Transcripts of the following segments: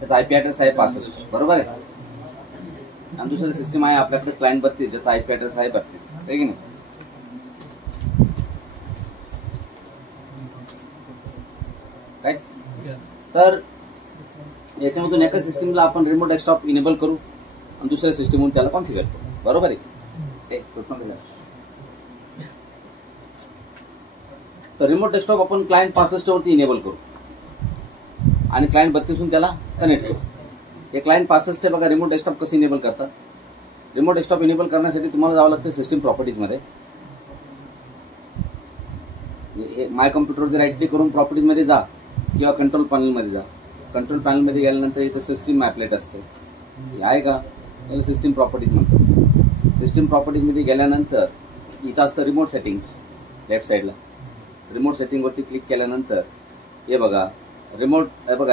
त्याचा IP address आहे 65, बरोबर आहे. आणि दुसरं सिस्टीम आहे आपल्याकडे क्लायंट 32, ज्याचा आयपी ऍड्रेस आहे 32, आहे की नाही. राईट. तर याच्यामधून एका सिस्टीमला आपण रिमोट डेस्कटॉप इनेबल करू आणि दुसऱ्या सिस्टीमवरून त्याला कॉन्फिगर करू, बरोबर आहे. तर रिमोट डेस्कटॉप आपण क्लायंट 65 वरती इनेबल करू आणि क्लायंट 32 त्याला कनेक्ट करू. हे क्लायंट 65 बघा रिमोट डेस्कटॉप कसं इनेबल करतात. रिमोट डेस्कटॉप इनेबल करण्यासाठी तुम्हाला जावं लागतं सिस्टीम प्रॉपर्टीजमध्ये. माय कम्प्युटरवर राईट क्लिक करून प्रॉपर्टीजमध्ये जा किंवा कंट्रोल पॅनलमध्ये जा. कंट्रोल पॅनलमध्ये गेल्यानंतर इथं सिस्टीम ॲपलेट असते, हे आहे का, त्याला सिस्टीम प्रॉपर्टीज म्हणतो. सिस्टीम प्रॉपर्टीजमध्ये गेल्यानंतर इथं असतं रिमोट सेटिंग्स लेफ्ट साईडला. रिमोट सेटिंगवरती क्लिक केल्यानंतर हे बघा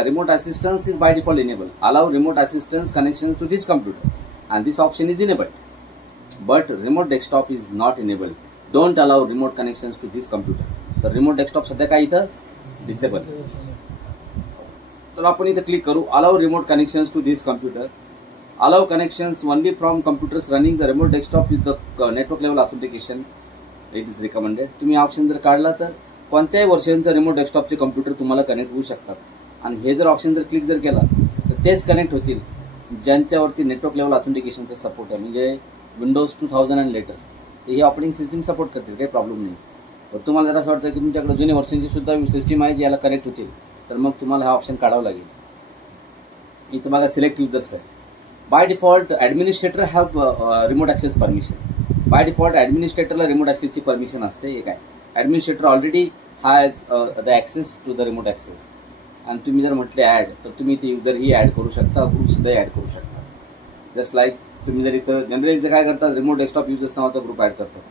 remote assistance is by default enable. Allow remote assistance connection to this computer and this option is enabled, but remote desktop is not enabled. Don't allow remote connections to this computer. तर remote desktop सध्या काय इथं disable. तर आपण इथं click करू allow remote connections to this computer. Allow connections only from computers running the remote desktop with the network level authentication it is recommended. तुम्ही option जर काढला तर कोणत्याही वर्षांचं रिमोट डेस्कटॉपचे कम्प्युटर तुम्हाला कनेक्ट होऊ शकतात. आणि हे जर ऑप्शन जर क्लिक जर केला तर तेच कनेक्ट होतील ज्यांच्यावरती नेटवर्क लेवल ऑथेंटिकेशनचा सपोर्ट आहे, म्हणजे विंडोज 2000 अँड लेटर. हे ऑपरेटिंग सिस्टीम सपोर्ट करतील, काही प्रॉब्लेम नाही. तर तुम्हाला जर असं वाटतं की तुमच्याकडे जुन्या वर्षांची सुद्धा सिस्टीम आहे जी याला कनेक्ट होतील, तर मग तुम्हाला हा ऑप्शन काढावा लागेल. इथं बघा सिलेक्ट युजर्स आहे. By default administrator have remote access permission. By default ॲडमिनिस्ट्रेटरला रिमोट ॲक्सेसची परमिशन असते. एक आहे administrator already has the access to the remote access. आणि तुम्ही जर म्हटले ॲड तर तुम्ही ते युजरही ॲड करू शकता, ग्रुप सुद्धा ॲड करू शकता. जस्ट लाईक तुम्ही जर इथं जनरली इथं काय करतात रिमोट डेस्कटॉप युजर्स नावाचा ग्रुप ॲड करतात.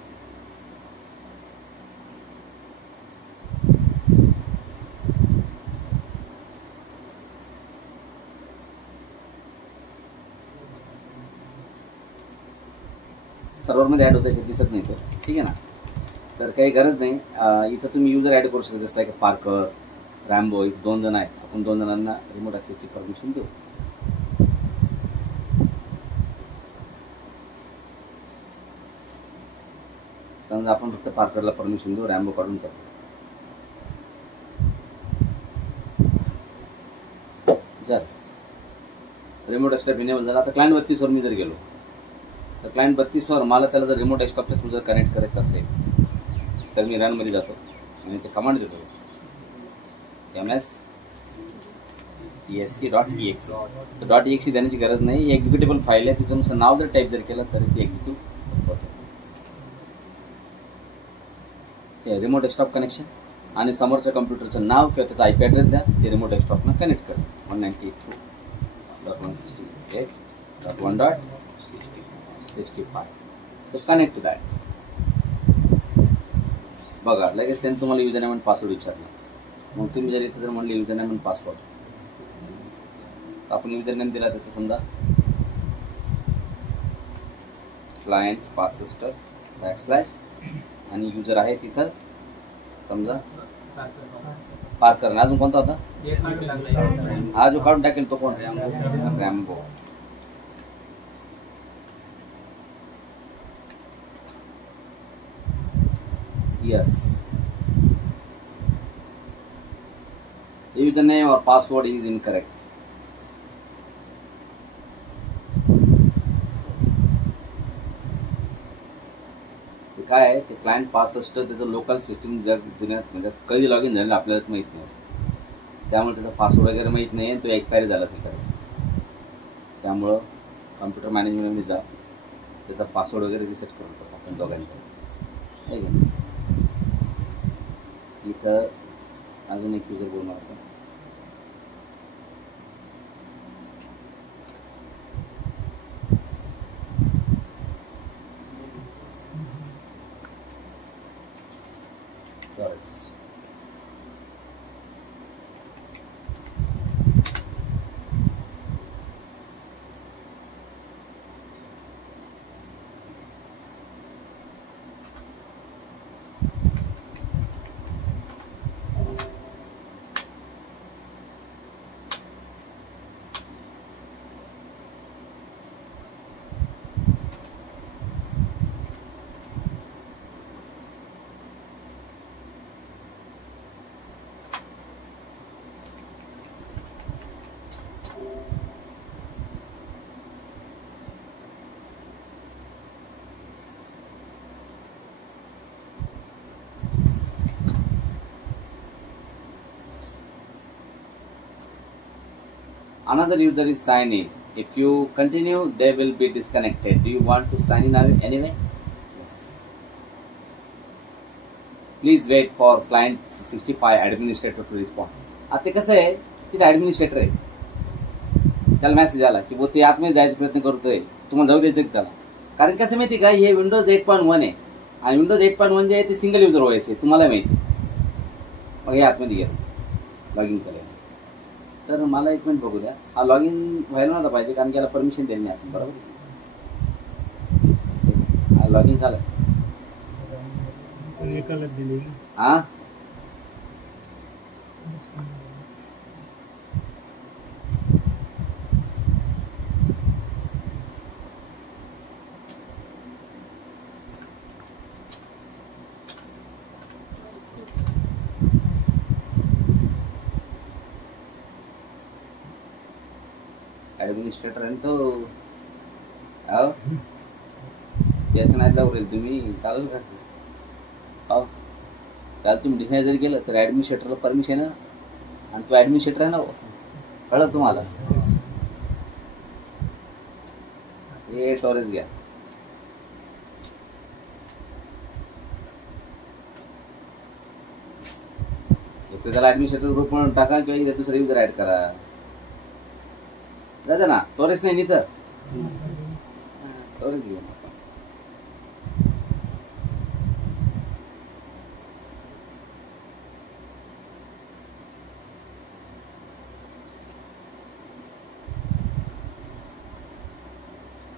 सर्व्हरमध्ये ॲड होतं ते दिसत नाही, तर ठीक आहे ना. तर काही गरज नाही. इथं तुम्ही युजर ॲड करू शकता, जसं लाईक पार्कर, रॅम्बो. इथं 2 जण आहेत, आपण 2 जणांना रिमोट ॲक्सेसची परमिशन देऊ. समजा आपण फक्त पार्करला परमिशन देऊ, रॅम्बो काढून टाकू. जर रिमोट डेस्कटॉप इनेबल झाला, आता क्लायंट 32 वर मी जर गेलो तर क्लायंट 32 वर मला त्याला जर रिमोट डेस्कटॉपच्या थ्रू जर कनेक्ट करायचं असेल तर मी रनमध्ये जातो आणि ते कमांड देतो ms.csc.exe. तर .exe देण्याची गरज नाही, ही एक्झिक्युटेबल फाईल आहे. तिचं नाव जर टाईप जर केलं तर ती एक्झिक्यूट होते. रिमोट डेस्कटॉप कनेक्शन आणि समोरच्या कम्प्युटरचं नाव किंवा त्याचा आयपी ॲड्रेस द्या, ते रिमोट डेस्कटॉपनं कनेक्ट करा. 192.168.1.65. So connect to that. बघा लगेच सेम तुम्हाला युजर नेम आणि पासवर्ड विचारला. मग तुम्ही जर इथे जर म्हणले युजर नेम आणि पासवर्ड, आपण युजर नेम दिला त्याचं समजा क्लायंट 65 आणि युजर आहे तिथं समजा पार्कर. अजून कोणता होता हा जो काढून टाकेल तो कोण, रॅम्बो. यस, यूजर नेम और पासवर्ड इज इनकरेक्ट. काय आहे ते क्लायंट 65 त्याचं लोकल सिस्टीम जर दुनियात म्हणजे कधी लॉग इन झालेलं आपल्याला माहीत नाही, त्यामुळे त्याचा पासवर्ड वगैरे माहीत नाही आणि तो एक्सपायरी झाला असेल कदाचित. त्यामुळं कम्प्युटर मॅनेजमेंटमध्ये जा, त्याचा पासवर्ड वगैरे रिसेट करून टाकू आपण दोघांचा. आहे का इथं अजून एक युजर बोलणार आपण. another user is sign in. If you continue, they will be disconnected. Do you want to sign in anyway? Yes. Please wait for client 65 administrator to respond. आता कसं आहे, तिथे ऍडमिनिस्ट्रेटर आहे, त्याला मेसेज आला की वो ते आतमध्ये जायचा प्रयत्न करतोय, तुम्हाला जाऊ द्यायचं त्याला. कारण कसं माहिती का, हे विंडोज 8.1 आहे आणि विंडोज 8.1 जे आहे ते सिंगल युजर व्हायचे, तुम्हाला माहिती. मग हे आतमध्ये गेलं लॉग इन करायला. तर मला एक मिनिट बघू द्या, हा लॉग इन व्हायला नव्हता पाहिजे कारण की याला परमिशन देणे नाही आपण, बरोबर. हा लॉग इन झालं. हा ऍडमिनिस्ट्रेटर आहे तो. अहो त्याच्या नाहीत लावरेल तुम्ही, चालेल का? अहो काल तुम्ही डिसाईड जरी केलं तर ऍडमिनिस्ट्रेटरला परमिशन आहे ना, आणि तो ऍडमिनिस्ट्रेटर आहे ना, कळलं तुम्हाला? हे टॉरेस घ्या, त्याला ऍडमिनिस्ट्रेटर ग्रुप म्हणून टाका किंवा इथे दुसरा युजर ऍड करा. जाते ना, टॉरेस नाही तर टॉरेस घेऊ.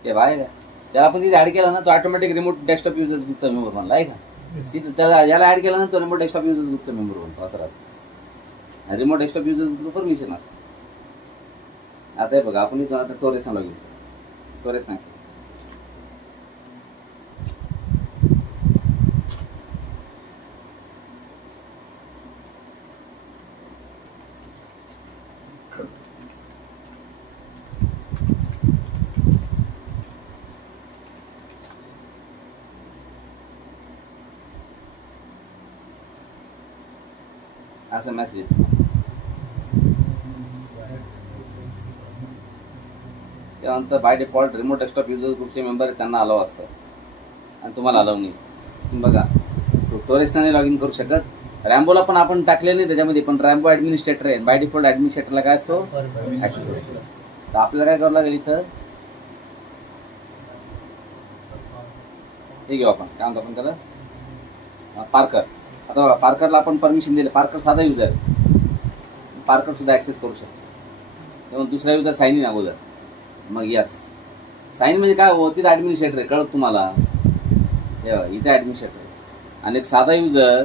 ते बाहेर त्याला आपण तिथे ऍड केला ना, तो ऑटोमॅटिक रिमोट डेस्कटॉप युजर्स ग्रुपचा मेंबर बनला आहे का? तिथे त्याला याला ऍड केला ना, तो रिमोट डेस्कटॉप युजर्स ग्रुपचा मेंबर बनतो असं राहतो. Remote desktop users group permission असते. आता हे बघा, आपण इथं आता टोरेस लॉग इन, टोरेस नाही असं मेसेज. त्यानंतर by default remote desktop user ग्रुपचे मेंबर त्यांना अलाव असतं आणि तुम्हाला अलाव नाही. तुम्ही बघा, टोरेसला नाही लॉग इन करू शकत. रॅम्बोला पण आपण टाकले नाही त्याच्यामध्ये, पण रॅम्बो ऍडमिनिस्ट्रेटर आहे. बाय डिफॉल्ट ऍडमिनिस्ट्रेटरला काय असतो, ऍक्सेस असतो. तर आपल्याला काय करावं लागेल, इथं हे घेऊ आपण, काय म्हणतो आपण त्याला, पार्कर. आता बघा, पार्करला आपण परमिशन दिले. पार्कर साधा युजर, पार्कर सुद्धा ऍक्सेस करू शकतो. तेव्हा दुसरा युजर साईन इन अगोदर, मग यस साईन म्हणजे काय हो, तिथं ऍडमिनिस्ट्रेटर आहे, कळत तुम्हाला. इथे ऍडमिनिस्ट्रेटर आहे आणि एक साधा युजर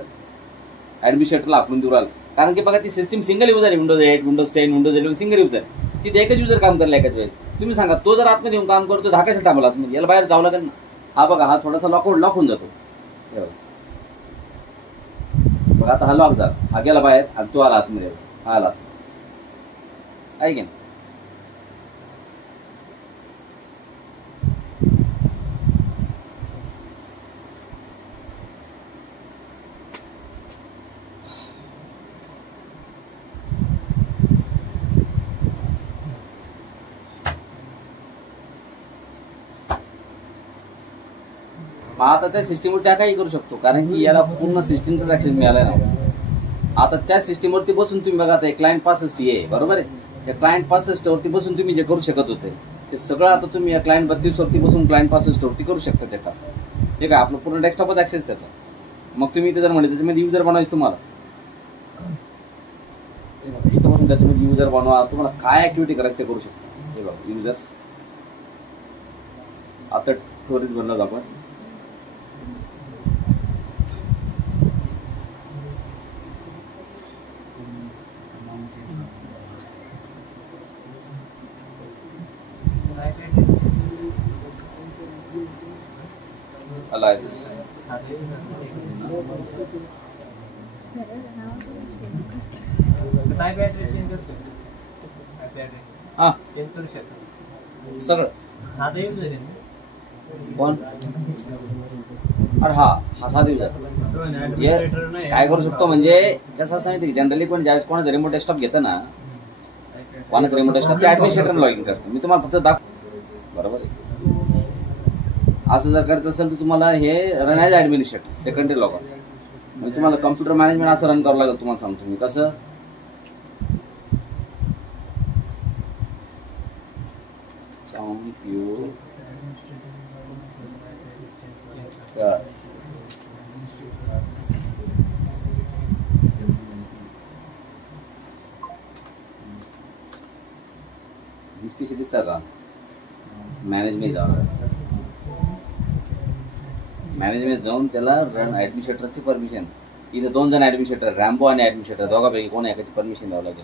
ऍडमिनिस्ट्रेटरला आपण देऊ राहिला. कारण की बघा, ती सिस्टीम सिंगल युजर आहे. विंडोज 8, विंडोज 10, विंडोज 11 सिंगल युजर. तिथे एकच युजर काम करायला एकाच वेळेस. तुम्ही सांगा, तो जर आतमध्ये येऊन काम करतो, हा कशा थांबला आतमध्ये, याला बाहेर जावं लागेल ना. हा बघा, हा थोडासा लॉक होऊन जातो. बघा आता हा लॉक झाला, हा गेला बाहेर आणि तो आला आतमध्ये, हा आला आहे की नाही. आता त्या सिस्टीमवर त्या काही करू शकतो, कारण की याला पूर्ण सिस्टीमचाच ऍक्सेस मिळाला ना. आता त्या सिस्टीमवरती बसून तुम्ही बघा, आता क्लायंट 65 आहे, बरोबर आहे. त्या क्लायंट 65 वरती बसून तुम्ही जे करू शकत होते ते सगळं आता तुम्ही या क्लायंट 32 वरती बसून क्लायंट 65 वरती करू शकता ते टास्क. ठीक आहे, आपलं पूर्ण डेस्कटॉपच ऍक्सेस त्याचा. मग तुम्ही इथे जर म्हणले त्याच्यामध्ये युजर बनवायचं तुम्हाला, इथं बसून त्याच्यामध्ये युजर बनवा, तुम्हाला काय ऍक्टिव्हिटी करायचं ते करू शकता. हे बघा, युजर्स आता स्टोरेज बनला आपण. Alias. हा सगळं कोण, अरे हा साधा युजर काय करू शकतो. म्हणजे कसं असं माहिती, जनरली कोण ज्यावेळेस कोणाचं रिमोट डेस्कटॉप घेतं ना, कोणाचं रिमोट डेस्कटॉप ते ऍडमिनिस्ट्रेटर लॉग इन करतं. मी तुम्हाला फक्त बरोबर आहे. असं जर करत असेल तर तुम्हाला हे run as administrator secondary log in, म्हणजे तुम्हाला कम्प्युटर मॅनेजमेंट असं रन करावं लागेल. तुम्हाला सांगतो मी कसं. पीसी दिसता का. मॅनेजमेंट जाऊन जाऊन त्याला रन ऍडमिनिस्ट्रेटरची परमिशन. इथे 2 जण ऍडमिनिस्ट्रेटर, रॅम्बो आणि ऍडमिनिस्ट्रेटर दोघांपैकी कोण एकाची परमिशन द्यावं लागेल.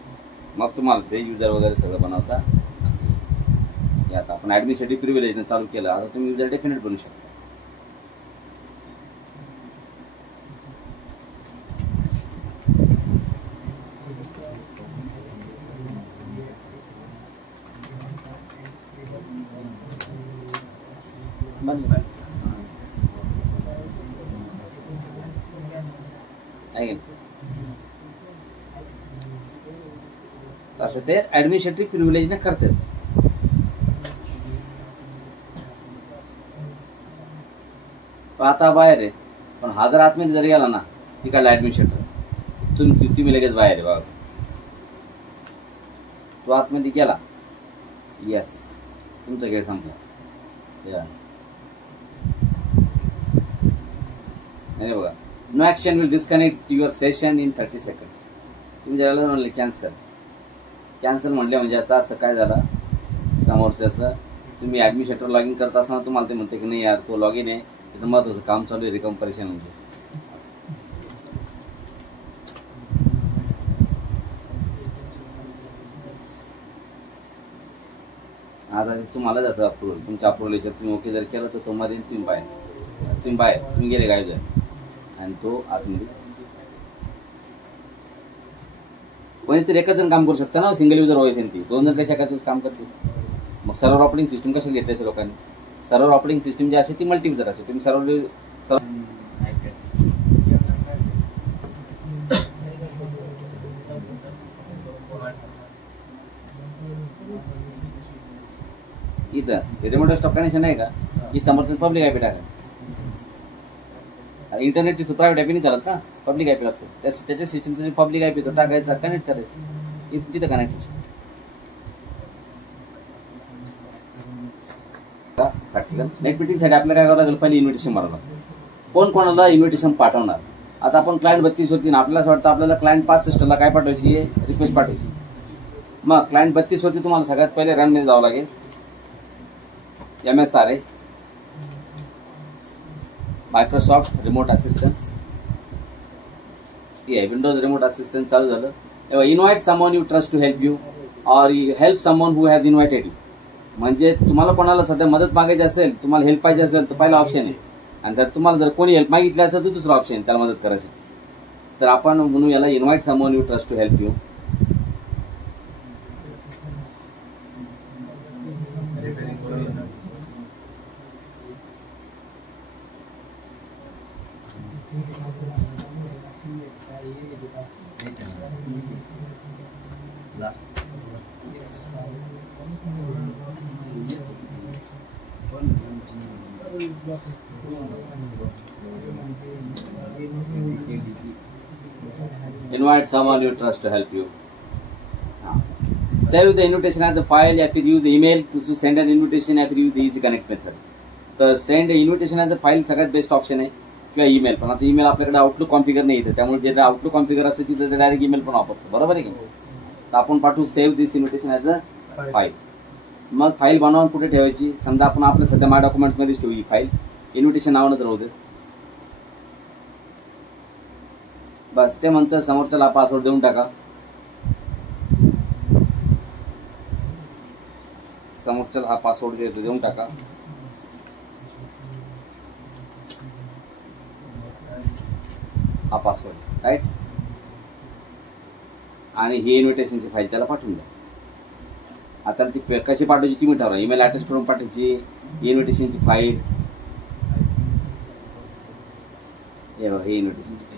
मग तुम्हाला ते युजर वगैरे सगळं बनवता. आता आपण ऍडमिनिस्ट्रेटिव्ह प्रिव्हिलेजने चालू केलं. आता तुम्ही युजर डेफिनेट बनवू शकता. असं ते ऍडमिनिस्ट्रेटिव्ह प्रिव्हिलेजने करतात. आता बाहेर आहे, पण हा जर आतमध्ये जरी गेला ना तिकडला ऍडमिनिस्ट्रेटर, तुम्ही लगेच बाहेर आहे बाबा. तो आतमध्ये गेला, यस, तुमचा खेळ संपला. नाही बघा, no action will disconnect your session in 30 second. तुम्ही ज्याला म्हणले कॅन्सल म्हणले म्हणजे याचा अर्थ काय झाला, समोरच्याचं तुम्ही ऍडमिनिस्ट्रेटर लॉग इन करत असताना तुम्हाला ते म्हणते की नाही यार तो लॉग इन आहे, तिथं महत्वाचं काम चालू आहे, रिकम परेशान म्हणजे. आता तुम्हाला जातं अप्रुव्हल, तुमच्या अप्रुव्हल याच्यात तुम्ही ओके जर केलं तर तो मध्ये तुम्ही बाहेर तुम्ही गेले गायब आहे आणि तो आतमध्ये. कोणीतरी एकच जण काम करू शकता ना, सिंगल युजर व्हायचं ती 2 जण कशा एकाच काम करतील. मग सर्व्हर ऑपरेटिंग सिस्टम कशा घेतली असेल लोकांनी. सर्व्हर ऑपरेटिंग सिस्टम जी असते ती मल्टी युजर असते. तुम्ही सर्व्हर इथं रिमोट डेस्कटॉप कनेक्शन आहे का, ही समोरचं पब्लिक आयपी टाका. इंटरनेट तिथं प्रायव्हेट आयपी नाही चालत ना, पब्लिक आयपी लागतो. त्याच्या सिस्टमचा जे पब्लिक आयपी तो टाकायचा, कनेक्ट करायचं, तिथं कनेक्ट होऊ शकतो. प्रॅक्टिकल नेट मीटिंगसाठी आपल्याला काय करावं लागेल, पहिले इन्व्हिटेशन मारावं लागेल. कोण कोणाला इन्व्हिटेशन पाठवणार. आता आपण क्लायंट 32 वरती, आपल्याला असं वाटतं आपल्याला क्लायंट 5 सिस्टमला काय पाठवायची, रिक्वेस्ट पाठवायची. मग क्लायंट 32 वरती तुम्हाला सगळ्यात पहिले रनमध्ये जावं लागेल. MSRA Microsoft remote assistance, Windows remote assistance चालू झालं. तेव्हा invite someone you trust to help you or you help someone who has invited you. म्हणजे तुम्हाला कोणाला सध्या मदत मागायची असेल, तुम्हाला हेल्प पाहिजे असेल तर पहिला ऑप्शन आहे. आणि जर तुम्हाला जर कोणी हेल्प मागितली असेल तर दुसरा ऑप्शन आहे त्याला मदत करायची. तर आपण म्हणू याला invite someone you trust to help you. Invite someone you trust to help you. Save the invitation as a file. या फिर use email to send an invitation. या फिर use the easy connect method. तर send invitation as a file सगळ्यात best option आहे, किंवा ईमेल. पण आता ईमेल आपल्याकडे आउटलुक कॉन्फिगर नाही येतं, त्यामुळे जे आउटलुक कॉन्फिगर असते तिथे डायरेक्ट ईमेल पण वापरतो. बरोबर आहे की. तर आपण पाठवू save this invitation as a file. मग फाईल बनवून कुठे ठेवायची, समजा आपण आपल्या सध्या माय डॉक्युमेंट्समध्येच ठेवू ही फाईल, इन्व्हिटेशन नावानंच राहू दे. बस ते म्हणतं समोरच्याला पासवर्ड देऊन टाका. समोरच्याला हा पासवर्ड देऊन टाका. हा पासवर्ड राईट. आणि ही इन्व्हिटेशनची फाईल त्याला पाठवून द्या. आता ती कशी पाठवायची तुम्ही ठरवा. ईमेल अटॅच करून पाठवायची, इन्व्हिटेशनची फाईल. हे बघा, ही इन्व्हिटेशनची फाईल.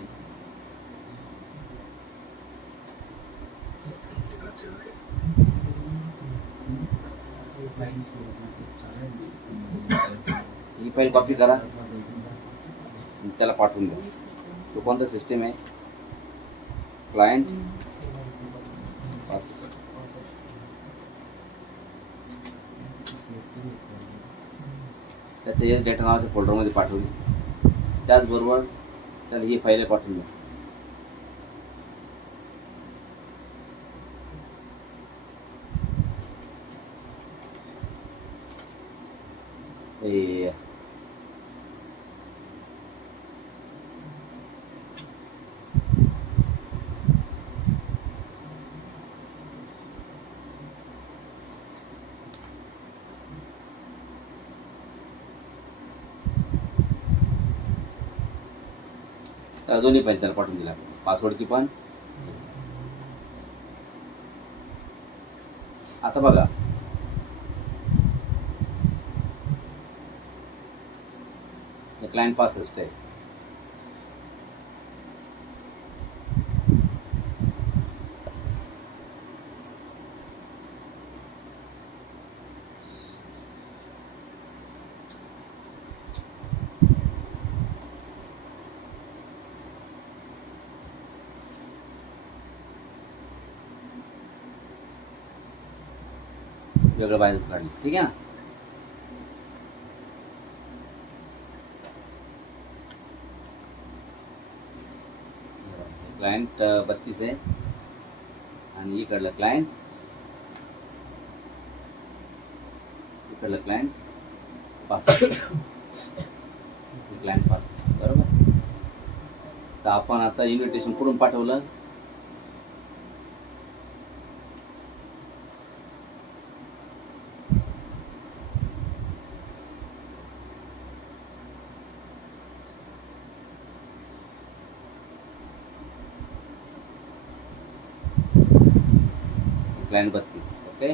ही फाईल कॉपी करा, त्याला पाठवून द्या. तो कोणता सिस्टीम आहे? क्लायंट त्याचं एस डेटा नावाच्या फोल्डरमध्ये पाठवली. त्याचबरोबर त्याला ही फाईल पाठवून द्या. दोन्ही पण त्याला पाठवून दिला, पासवर्डची पण. आता बघा, क्लायंट पास आहे. वेगळं बाहेर काढलं, ठीक आहे ना. क्लायंट 32 आहे आणि इकडलं क्लायंट, इकडलं क्लायंट 65, क्लायंट 65, बरोबर. तर आपण आता इन्व्हिटेशन कुठून पाठवलं? क्लायंट 32, ओके.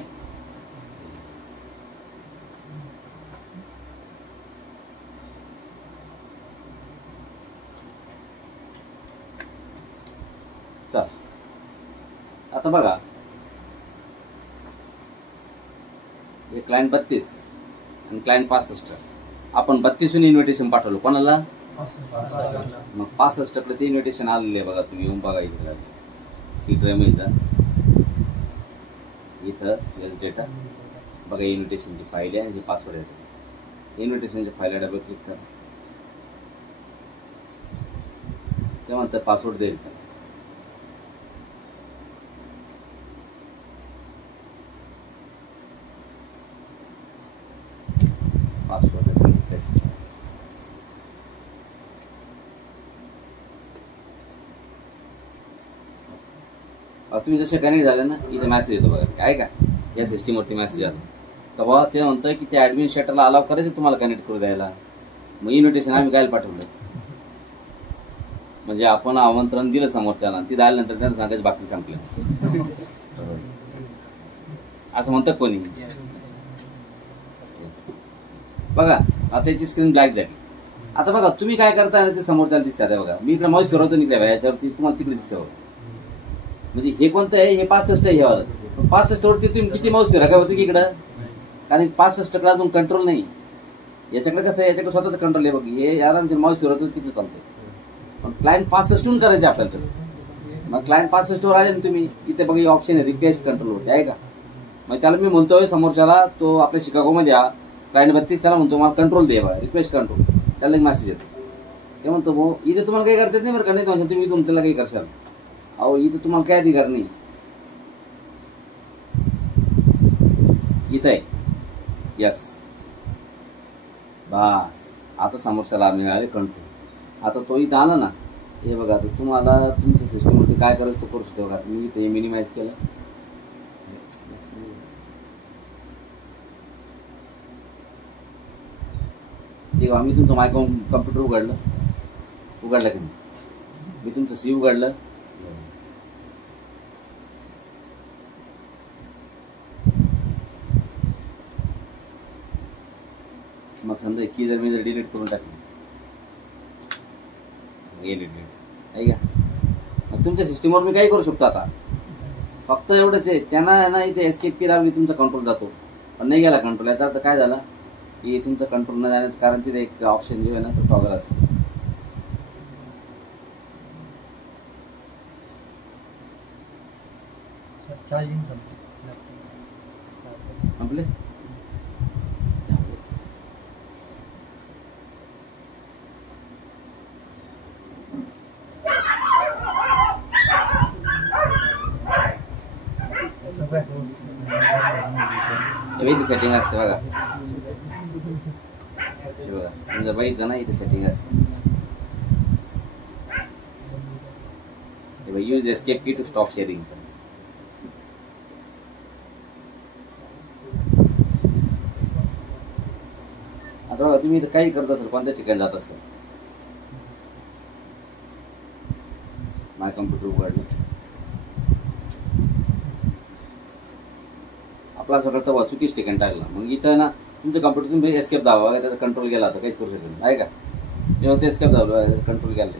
चल आता बघा, हे क्लायंट 32 आणि क्लायंट 65. आपण 32 इन्व्हिटेशन पाठवलं कोणाला? मग 65 कडे ते इन्व्हिटेशन आलेले बघा. तुम्ही येऊन बघा इकडे सी ड्राईव्ह जा, इथं एस डेटा बघा, इन्व्हिटेशनची फाईल आहे आणि पासवर्ड आहे. इन्व्हिटेशनच्या फाईलला डबल क्लिक करा, ते म्हणतात पासवर्ड देईल. पासवर्ड तुम्ही जसे कनेक्ट झाले ना, इथे मेसेज येतो बघा, काय का या सिस्टीमवरती मेसेज आला. तर बाबा ते म्हणतंय की त्या ॲडमिनिस्ट्रेटरला अलाव करायचं तुम्हाला कनेक्ट करू द्यायला. मग इन्व्हिटेशन आम्ही काय पाठवलं, म्हणजे आपण आमंत्रण दिलं समोरच्याला, ती आल्यानंतर त्यांना सांगायचं बाकी संपलं, असं म्हणतात कोणी. बघा आता याची स्क्रीन ब्लॅक झाली. आता बघा तुम्ही काय करताय ते समोरच्याला दिसतात बघा. मी इकडे माऊस फिरवतो निघल्या याच्यावरती, तुम्हाला तिकडे दिसतं. म्हणजे हे कोणतं आहे? हे 65 आहे. हे 65 वरती तुम्ही किती माऊस फिरा काय होतं की इकडं, कारण 65 कडे अजून कंट्रोल नाही. याच्याकडे कसं आहे, याच्याकडे स्वतःच कंट्रोल आहे बघ. हे आरामशीर माऊस फिरवतो तिकडे चालतंय. पण क्लायंट 65 करायचे आपल्याला तसं. मग क्लायंट 65 वर आले ना तुम्ही, इथे बघा हे ऑप्शन आहे रिक्वेस्ट कंट्रोल होते आहे का. मग त्याला मी म्हणतोय समोरच्याला, तो आपल्या शिकागोमध्ये क्लायंट 32 त्याला म्हणतो मला कंट्रोल दे बघा, रिक्वेस्ट कंट्रोल. त्याला एक मेसेज येतो, ते म्हणतो भाऊ इथे तुम्हाला काही करता येत नाही बरं का. नाही म्हणजे तुम्ही इथून त्याला काही करशाल. अहो इथं तुम्हाला काय अधिकार नाही, इथं आहे. यस बस आता समोरच्याला मिळाले कंट्रोल. आता तो इथं आला ना, हे बघा आता तुम्हाला तुमच्या सिस्टमवरती काय करायचं तो करू शकतो बघा. मी इथे मिनिमाइज केलं, ठीक आहे. मी तुमचं माय कम्प्युटर उघडलं की नाही, मी तुमचं सी उघडलं. मग समजा की जर मी डिलीट करून टाकली, डिलीट आहे का. मग तुमच्या सिस्टीमवर मी काही करू शकतो. आता फक्त एवढंच आहे, त्यांना ना इथे एस्केप की दाबली तुमचा कंट्रोल जातो. पण नाही गेला कंट्रोल. याचा अर्थ काय झाला की तुमचं कंट्रोल न जाण्याचं कारण तिथे एक ऑप्शन जो आहे ना तो टॉगल असेल. चार्जिंग संपले. इथे सेटिंग असते बघा. हे बघा तुमचं बघितलं ना इथे सेटिंग असते. यूज एस्केप की टू स्टॉप शेअरिंग. आता बघा तुम्ही इथं काही करत असाल, कोणत्या ठिकाणी जात असाल, माय कम्प्युटर उघडलं, आपला सगळं तर चुकीच ठिकाणी टाकला. मग इथं ना तुमच्या कम्प्युटर तुम्ही एस्केप दाबा, त्याचा कंट्रोल गेला तर काहीच करू शकत नाही का. तेव्हा ते एस्केप दाबलं, कंट्रोल गेला,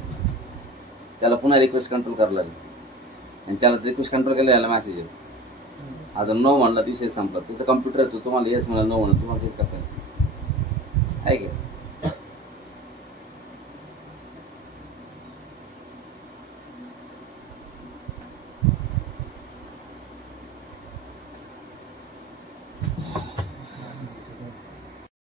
त्याला पुन्हा रिक्वेस्ट कंट्रोल करायला लागेल आणि त्याला रिक्वेस्ट कंट्रोल केला याला मेसेज येतो. आता नो म्हणला विषय संपला. तुझं कम्प्युटर येतो, तुम्हाला येस म्हणा नो म्हणा, तुम्हाला हेच करता आहे का.